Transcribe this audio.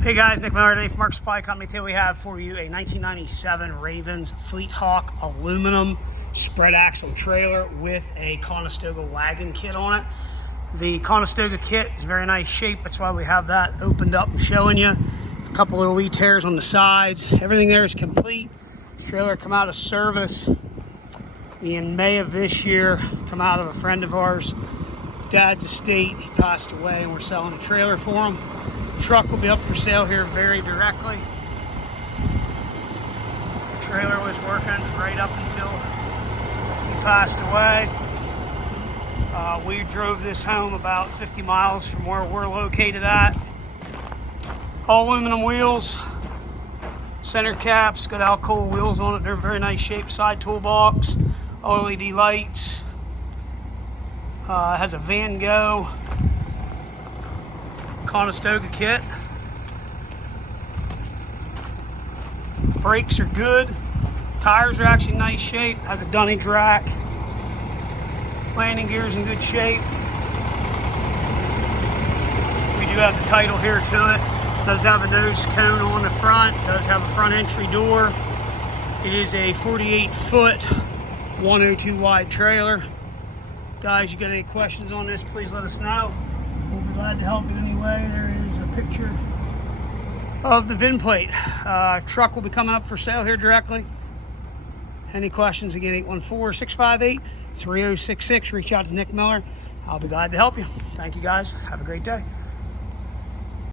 Hey guys, Nick Miller today from Mark Supply Company. Today we have for you a 1997 Ravens Fleet Hawk aluminum spread axle trailer with a Conestoga Wagon kit on it. The Conestoga kit is in very nice shape. That's why we have that opened up and showing you. A couple little wee tears on the sides. Everything there is complete. This trailer come out of service in May of this year. Come out of a friend of ours, dad's estate. He passed away and we're selling a trailer for him. Truck will be up for sale here very directly. The trailer was working right up until he passed away. We drove this home about 50 miles from where we're located at. All aluminum wheels, center caps, got Alcoa wheels on it. They're in very nice shape. Side toolbox, LED lights. Has a Vango Conestoga kit. Brakes are good. Tires are actually in nice shape. Has a Dunnage rack. Landing gear is in good shape. We do have the title here to it. Does have a nose cone on the front. Does have a front entry door. It is a 48-foot, 102 wide trailer. Guys, you got any questions on this, please let us know. We'll be glad to help you anyway. There is a picture of the VIN plate. Truck will be coming up for sale here directly. Any questions, again, 814-658-3066. Reach out to Nick Miller. I'll be glad to help you. Thank you, guys. Have a great day.